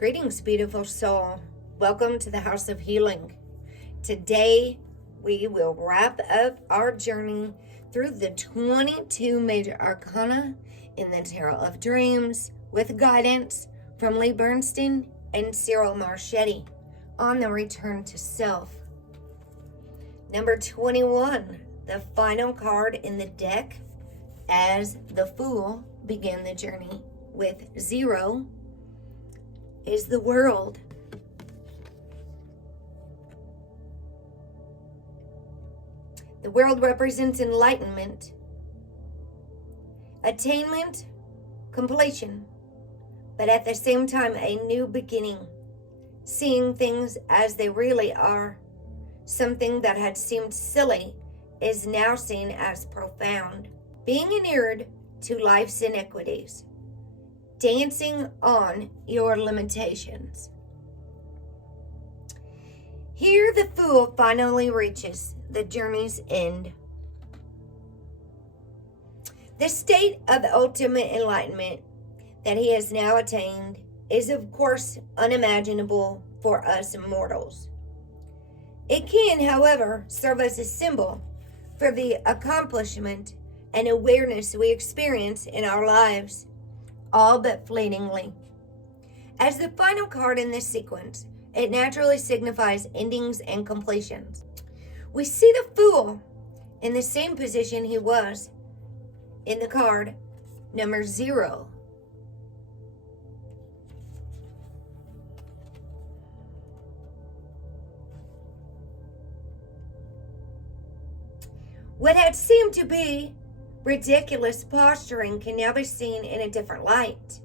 Greetings, beautiful soul. Welcome to the House of Healing. Today, we will wrap up our journey through the 22 major arcana in the Tarot of Dreams with guidance from Lee Bernstein and Cyril Marchetti on the return to self. Number 21, the final card in the deck as the Fool began the journey with 0 is the World. The World represents enlightenment, attainment, completion, but at the same time a new beginning, seeing things as they really are. Something that had seemed silly is now seen as profound. Being inured to life's iniquities, dancing on your limitations. Here the Fool finally reaches the journey's end. The state of ultimate enlightenment that he has now attained is of course unimaginable for us mortals. It can, however, serve as a symbol for the accomplishment and awareness we experience in our lives, all but fleetingly. As the final card in this sequence, it naturally signifies endings and completions. We see the Fool in the same position he was in the card number 0. What had seemed to be ridiculous posturing can now be seen in a different light.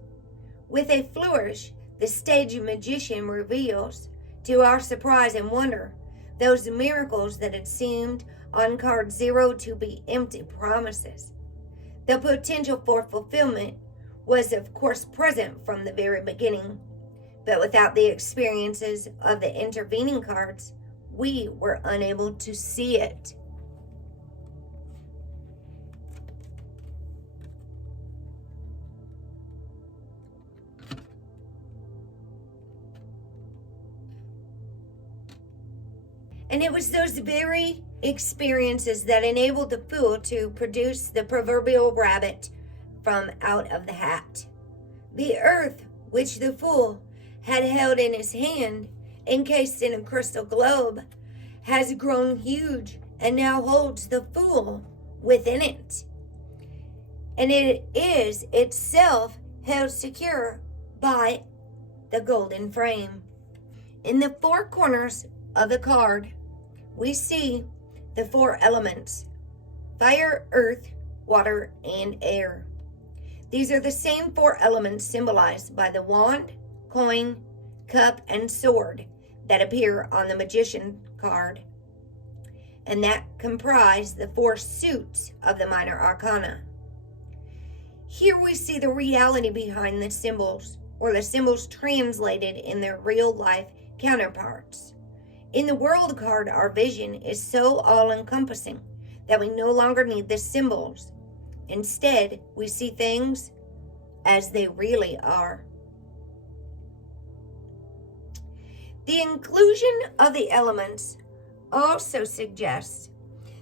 With a flourish, the stage magician reveals, to our surprise and wonder, those miracles that had seemed on card 0 to be empty promises. The potential for fulfillment was of course present from the very beginning, but without the experiences of the intervening cards, we were unable to see it. And it was those very experiences that enabled the Fool to produce the proverbial rabbit from out of the hat. The earth, which the Fool had held in his hand, encased in a crystal globe, has grown huge and now holds the Fool within it. And it is itself held secure by the golden frame. In the 4 corners of the card, we see the 4 elements: fire, earth, water, and air. These are the same 4 elements symbolized by the wand, coin, cup, and sword that appear on the magician card, and that comprise the 4 suits of the minor arcana. Here we see the reality behind the symbols, or the symbols translated in their real life counterparts. In the World card, our vision is so all-encompassing that we no longer need the symbols. Instead, we see things as they really are. The inclusion of the elements also suggests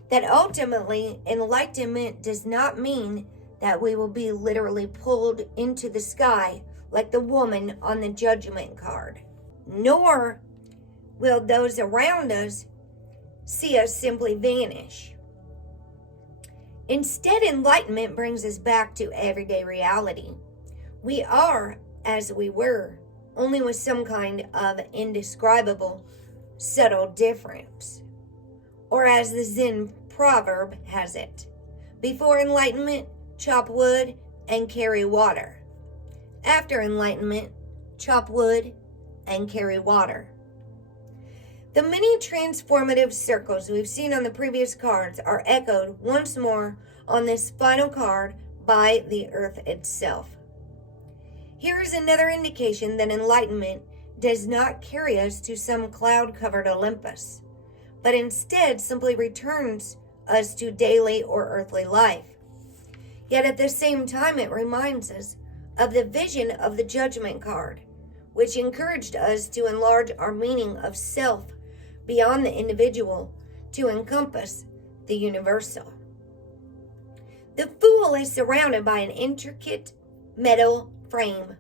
that ultimately enlightenment does not mean that we will be literally pulled into the sky like the woman on the Judgment card, nor will those around us see us simply vanish. Instead, enlightenment brings us back to everyday reality. We are as we were, only with some kind of indescribable, subtle difference. Or as the Zen proverb has it, before enlightenment, chop wood and carry water. After enlightenment, chop wood and carry water. The many transformative circles we've seen on the previous cards are echoed once more on this final card by the earth itself. Here is another indication that enlightenment does not carry us to some cloud-covered Olympus, but instead simply returns us to daily or earthly life. Yet at the same time, it reminds us of the vision of the Judgment card, which encouraged us to enlarge our meaning of self beyond the individual to encompass the universal. The Fool is surrounded by an intricate metal frame.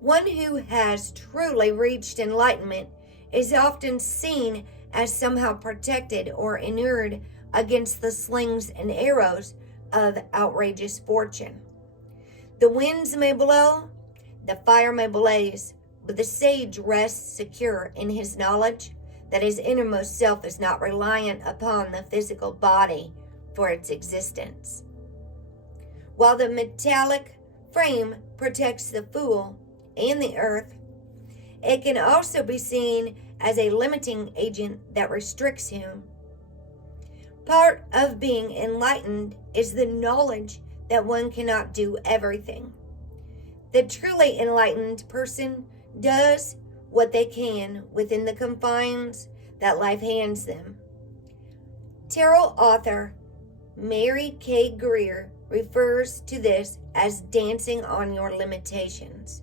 One who has truly reached enlightenment is often seen as somehow protected or inured against the slings and arrows of outrageous fortune. The winds may blow, the fire may blaze, but the sage rests secure in his knowledge that his innermost self is not reliant upon the physical body for its existence. While the metallic frame protects the fool and the earth, it can also be seen as a limiting agent that restricts him. Part of being enlightened is the knowledge that one cannot do everything. The truly enlightened person does what they can within the confines that life hands them. Tarot author Mary K. Greer refers to this as dancing on your limitations.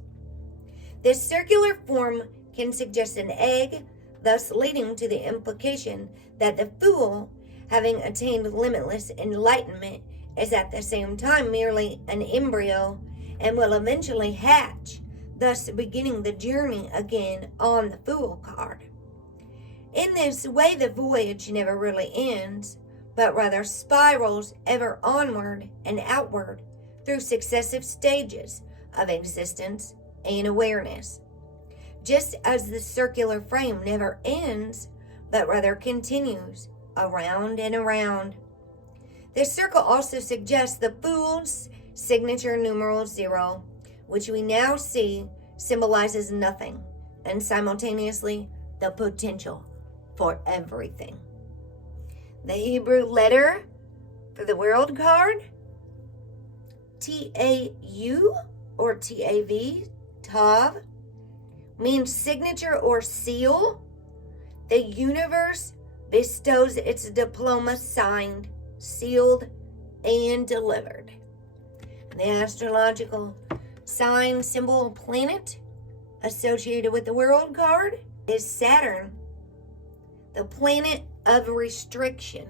This circular form can suggest an egg, thus leading to the implication that the fool, having attained limitless enlightenment, is at the same time merely an embryo and will eventually hatch, thus beginning the journey again on the Fool card. In this way, the voyage never really ends, but rather spirals ever onward and outward through successive stages of existence and awareness. Just as the circular frame never ends, but rather continues around and around. This circle also suggests the Fool's signature numeral 0, which we now see symbolizes nothing and simultaneously the potential for everything. The Hebrew letter for the world card, T-A-U or T-A-V, Tav, means signature or seal. The universe bestows its diploma signed, sealed, and delivered. The astrological sign, symbol, planet associated with the world card is Saturn, the planet of restriction.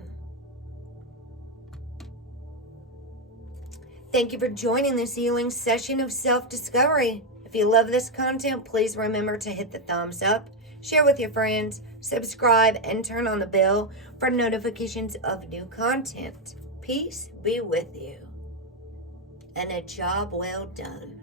Thank you for joining this healing session of self-discovery. If you love this content, please remember to hit the thumbs up, share with your friends, subscribe, and turn on the bell for notifications of new content. Peace be with you, and a job well done.